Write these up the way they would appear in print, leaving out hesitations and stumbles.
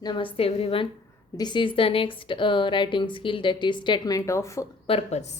Namaste everyone. This is the next writing skill, that is statement of purpose.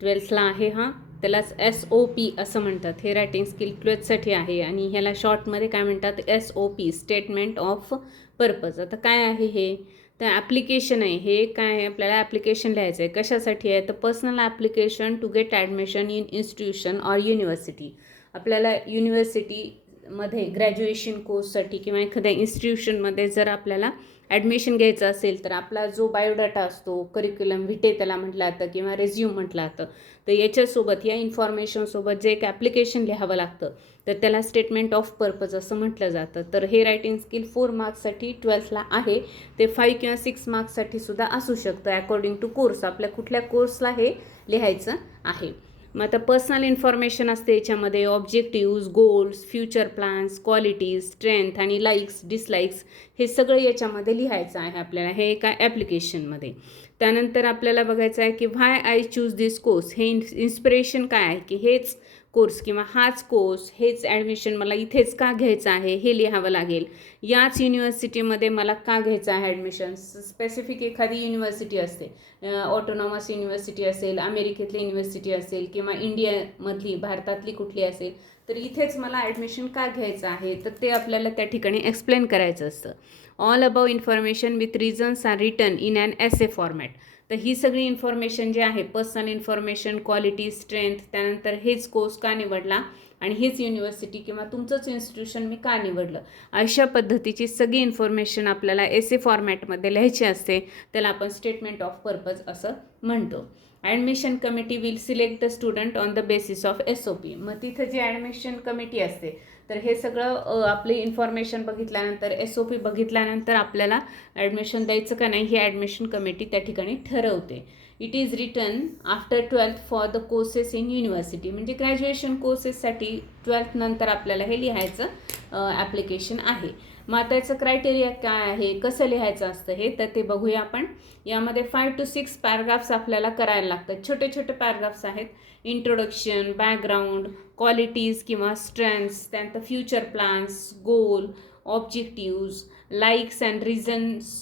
12th आहे हा, त्यालाच SOP असं म्हणतात. हे रायटिंग स्किल 12th आहे आणि ह्याला शॉर्टमध्ये काय म्हणतात, SOP स्टेटमेंट ऑफ पर्पज. आता काय आहे हे, तर ॲप्लिकेशन आहे. हे काय आहे, आपल्याला ॲप्लिकेशन लिहायचं आहे. कशासाठी आहे तर personal application to get admission in institution or university. आपल्याला युनिव्हर्सिटीमध्ये ग्रॅज्युएशन कोर्ससाठी किंवा एखाद्या इन्स्टिट्यूशनमध्ये जर आपल्याला ॲडमिशन घ्यायचं असेल तर आपला जो बायोडाटा असतो, करिक्युलम व्हिटे त्याला म्हटलं जातं किंवा रेझ्यूम म्हटलं जातं, तर याच्यासोबत या इन्फॉर्मेशनसोबत जे एक ॲप्लिकेशन लिहावं लागतं तर त्याला स्टेटमेंट ऑफ पर्पज असं म्हटलं जातं. तर हे रायटिंग स्किल 4 मार्क्ससाठी 12thला आहे. ते 5 किंवा 6 मार्क्ससाठी सुद्धा असू शकतं अकॉर्डिंग टू कोर्स. आपल्या कुठल्या कोर्सला हे लिहायचं आहे. मग आता पर्सनल इन्फॉर्मेशन असते याच्यामध्ये, objectives, goals, future plans, qualities, strength आणि लाईक्स, डिसलाईक्स हे सगळं याच्यामध्ये लिहायचं आहे आपल्याला, हे एका ॲप्लिकेशनमध्ये. त्यानंतर आपल्याला बघायचं आहे की why I choose this course. हे इन्स्पिरेशन काय आहे की हेच कोर्स किंवा हाच कोर्स, हेच ॲडमिशन मला इथेच का घ्यायचं आहे हे लिहावं लागेल. याच युनिव्हर्सिटीमध्ये मला का घ्यायचं आहे ॲडमिशन. स्पेसिफिक एखादी युनिव्हर्सिटी असते, ऑटोनॉमस युनिव्हर्सिटी असेल, अमेरिकेतली युनिव्हर्सिटी असेल किंवा इंडियामधली, भारतातली कुठली असेल, तर इथेच मला ॲडमिशन का घ्यायचं आहे तर ते आपल्याला त्या ठिकाणी एक्सप्लेन करायचं असतं. All above information with reasons are written in an essay format. तर ही सगळी इन्फॉर्मेशन जी आहे, पर्सनल इन्फॉर्मेशन, क्वालिटी, स्ट्रेंथ, त्यानंतर हेच कोर्स का निवडला आणि हेच युनिव्हर्सिटी किंवा तुमचंच इन्स्टिट्यूशन मी का निवडलं, अशा पद्धतीची सगळी इन्फॉर्मेशन आपल्याला एसे फॉर्मॅटमध्ये लिहायची असते. त्याला आपण स्टेटमेंट ऑफ पर्पज असं म्हणतो. Admission committee will select the student on the basis of SOP. मग तिथं जी ॲडमिशन कमिटी असते तर हे सगळं आपली इन्फॉर्मेशन बघितल्यानंतर, SOP बघितल्यानंतर आपल्याला ॲडमिशन द्यायचं का नाही हे ॲडमिशन कमिटी त्या ठिकाणी ठरवते. It is written after 12th for the courses in university. म्हणजे ग्रॅज्युएशन कोर्सेससाठी 12th नंतर आपल्याला हे लिहायचं ॲप्लिकेशन आहे. मग आता याचं क्रायटेरिया काय आहे, कसं लिहायचं असतं हे तर ते बघूया आपण. यामध्ये 5 to 6 पॅराग्राफ्स आपल्याला करायला लागतात. छोटे छोटे पॅराग्राफ्स आहेत. इंट्रोडक्शन, बॅकग्राऊंड, क्वालिटीज किंवा स्ट्रेंथ्स, त्यानंतर future plans, goal, objectives, likes and reasons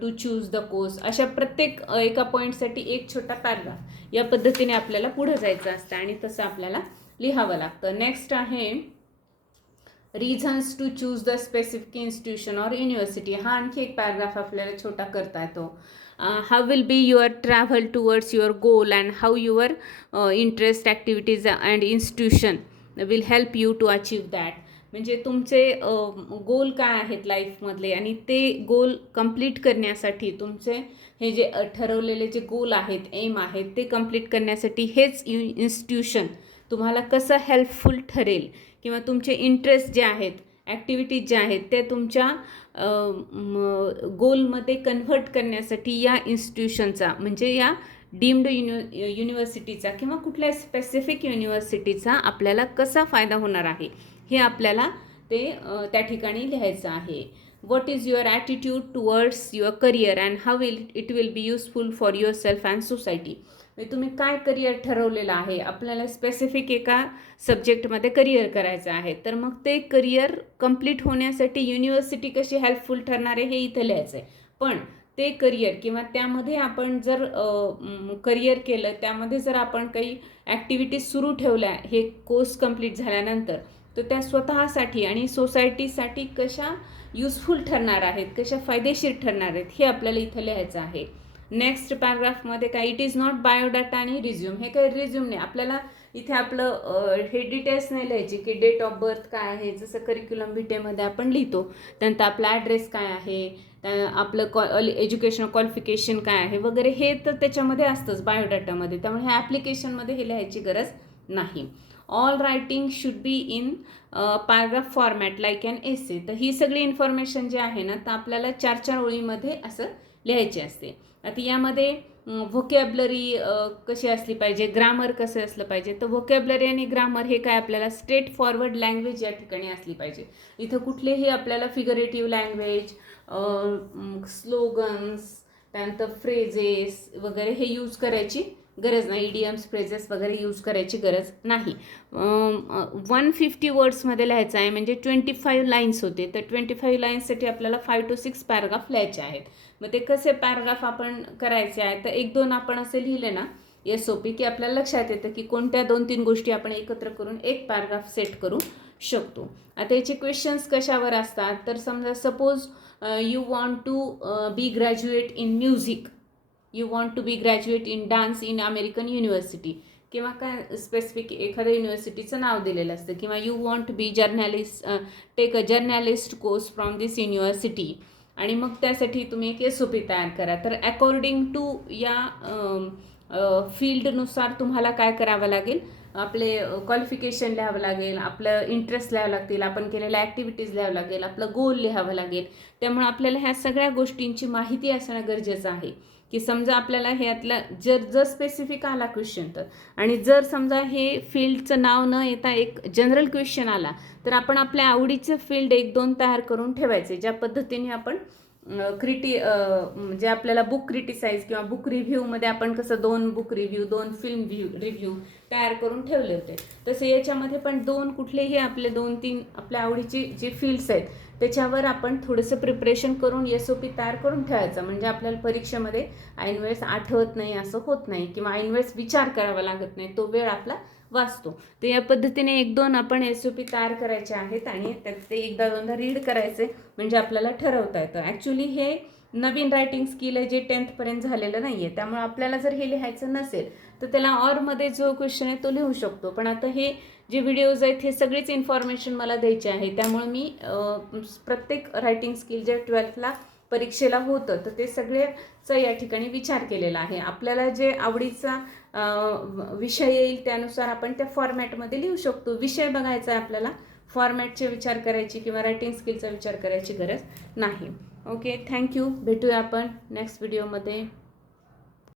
to choose the course. अशा प्रत्येक एका पॉईंटसाठी एक छोटा पॅराग्राफ या पद्धतीने आपल्याला पुढं जायचं असतं आणि तसं आपल्याला लिहावं लागतं. नेक्स्ट आहे reasons to choose the specific institution or university. हा आणखी एक पॅराग्राफ आपल्याला छोटा करता येतो. How will be your travel towards your goal and how your interest, activities and institution will help you to achieve that. म्हणजे तुमचे गोल काय आहेत लाईफमधले आणि ते गोल कंप्लीट करण्यासाठी तुमचे हे जे ठरवलेले जे गोल आहेत, एम आहेत, ते कंप्लीट करण्यासाठी हेच इन्स्टिट्यूशन तुम्हाला कसं हेल्पफुल ठरेल किंवा तुमचे इंटरेस्ट जे आहेत, ॲक्टिव्हिटीज ज्या आहेत ते तुमच्या गोलमध्ये कन्व्हर्ट करण्यासाठी या इन्स्टिट्यूशनचा म्हणजे या डीम्ड युनिव्हर्सिटीचा किंवा कुठल्या स्पेसिफिक युनिव्हर्सिटीचा आपल्याला कसा फायदा होणार आहे हे आपल्याला ते त्या ठिकाणी लिहायचं आहे. What is your attitude towards your career and how it will be useful for your self and society. म्हणजे तुम्ही काय करिअर ठरवलेलं आहे, आपल्याला स्पेसिफिक एका सब्जेक्टमध्ये करिअर करायचं आहे, तर मग ते करिअर कंप्लीट होण्यासाठी युनिव्हर्सिटी कशी हेल्पफुल ठरणार आहे हे इथं लिहायचं आहे. पण ते करिअर किंवा त्यामध्ये आपण जर करिअर केलं, त्यामध्ये जर आपण काही ॲक्टिव्हिटीज सुरू ठेवल्या हे कोर्स कंप्लीट झाल्यानंतर, तर त्या स्वतःसाठी आणि सोसायटीसाठी कशा युजफुल ठरणार आहेत, कशा फायदेशीर ठरणार आहेत हे आपल्याला इथं लिहायचं आहे. नेक्स्ट पॅराग्राफमध्ये काय, इट इज नॉट बायोडाटा आणि रिझ्यूम. हे काही रिझ्यूम नाही, आपल्याला इथे आपलं हे डिटेल्स नाही लिहायची की डेट ऑफ बर्थ काय आहे, जसं करिक्युलम व्हिटेमध्ये आपण लिहितो. त्यानंतर आपला ॲड्रेस काय आहे, आपलं एज्युकेशनल क्वालिफिकेशन काय आहे वगैरे, हे तर त्याच्यामध्ये असतंच बायोडाटामध्ये. त्यामुळे ह्या ॲप्लिकेशनमध्ये हे लिहायची गरज नाही. All writing should be in paragraph format like and essay. तर ही सगळी इन्फॉर्मेशन जी आहे ना तर आपल्याला 4-4 ओळीमध्ये असं लिहायची असते. आता यामध्ये व्होकॅब्लरी कशी असली पाहिजे, ग्रामर कसं असलं पाहिजे. तर व्होकॅब्लरी आणि ग्रामर हे काय आपल्याला स्ट्रेट फॉरवर्ड लँग्वेज या ठिकाणी असली पाहिजे. इथं कुठलेही आपल्याला फिगरेटिव्ह लँग्वेज, स्लोगन्स, त्यानंतर फ्रेजेस वगैरे हे यूज करायची गरज नाही, इडियम्स फ्रेजेस वगैरे यूज करायची गरज नाही. 150 वर्ड्समध्ये लिहायचं आहे, म्हणजे 25 लाईन्स होते. तर 25 लाईन्ससाठी आपल्याला 5 to 6 पॅराग्राफ लिहायचे आहेत. मग ते कसे पॅराग्राफ आपण करायचे आहे, तर 1-2 आपण असे लिहिले ना SOP की आपल्याला लक्षात येतं की कोणत्या 2-3 गोष्टी आपण एकत्र करून एक पॅराग्राफ सेट करू शकतो. आता याचे क्वेश्चन्स कशावर असतात, तर समजा suppose you want to be graduate in music, you want to be graduate in dance in American university, किंवा काय स्पेसिफिक एखाद्या युनिव्हर्सिटीचं नाव दिलेलं असतं, किंवा you want be journalist, take a journalist course from this university, आणि मग त्यासाठी तुम्ही एक SOP तयार करा. तर अकॉर्डिंग टू या फील्डनुसार तुम्हाला काय करावं लागेल, आपले क्वालिफिकेशन लिहावं लागेल, आपलं इंटरेस्ट लिहावं लागतील, आपण केलेल्या ॲक्टिव्हिटीज लिहावं लागेल, आपलं गोल लिहावं लागेल. त्यामुळे आपल्याला ह्या सगळ्या गोष्टींची माहिती असणं गरजेचं आहे, की समजा आपल्याला ह्यातलं जर स्पेसिफिक आला क्वेश्चन तर, आणि जर समजा हे फील्डचं नाव न येता एक जनरल क्वेश्चन आला, तर आपण आपल्या आवडीचं फील्ड 1-2 तयार करून ठेवायचे. ज्या पद्धतीने आपण म्हणजे आपल्याला बुक क्रिटिसाइज किंवा बुक रिव्ह्यूमध्ये आपण कसं 2 बुक रिव्ह्यू, 2 फिल्म रिव्ह्यू तयार करून ठेवले होते, तसे याच्यामध्ये पण 2 कुठलेही आपले 2-3 आपल्या आवडीचे जे फील्ड्स आहेत त्याच्यावर आपण थोडंसं प्रिपरेशन करून SOP तयार करून ठेवायचं. म्हणजे आपल्याला परीक्षेमध्ये ऐनवेळेस आठवत नाही, असं होत नाही, किंवा ऐनवेळेस विचार करावा लागत नाही, तो वेळ आपला वाचतो. तर या पद्धतीने 1-2 आपण SOP तयार करायचे आहेत, आणि त्यात ते 1-2दा रीड करायचे, म्हणजे आपल्याला ठरवता येतं. ॲक्च्युली हे नवीन रायटिंग स्किल आहे, जे 10th झालेलं नाही आहे. त्यामुळे आपल्याला जर हे लिहायचं नसेल तर त्याला ऑरमध्ये जो क्वेश्चन आहे तो लिहू शकतो. पण आता हे जे व्हिडिओज आहेत हे सगळीच इन्फॉर्मेशन मला द्यायची आहे. त्यामुळे मी प्रत्येक रायटिंग स्किल जे 12thला परीक्षेला होतं तर ते सगळेचा या ठिकाणी विचार केलेला आहे. आपल्याला जे आवडीचा विषय येईल त्यानुसार आपण त्या फॉर्मॅटमध्ये लिहू शकतो. विषय बघायचा आहे आपल्याला, फॉर्मॅटचे विचार करायची किंवा रायटिंग स्किलचा विचार करायची गरज नाही. Okay, thank you. भेटूया आपण नेक्स्ट व्हिडिओमध्ये.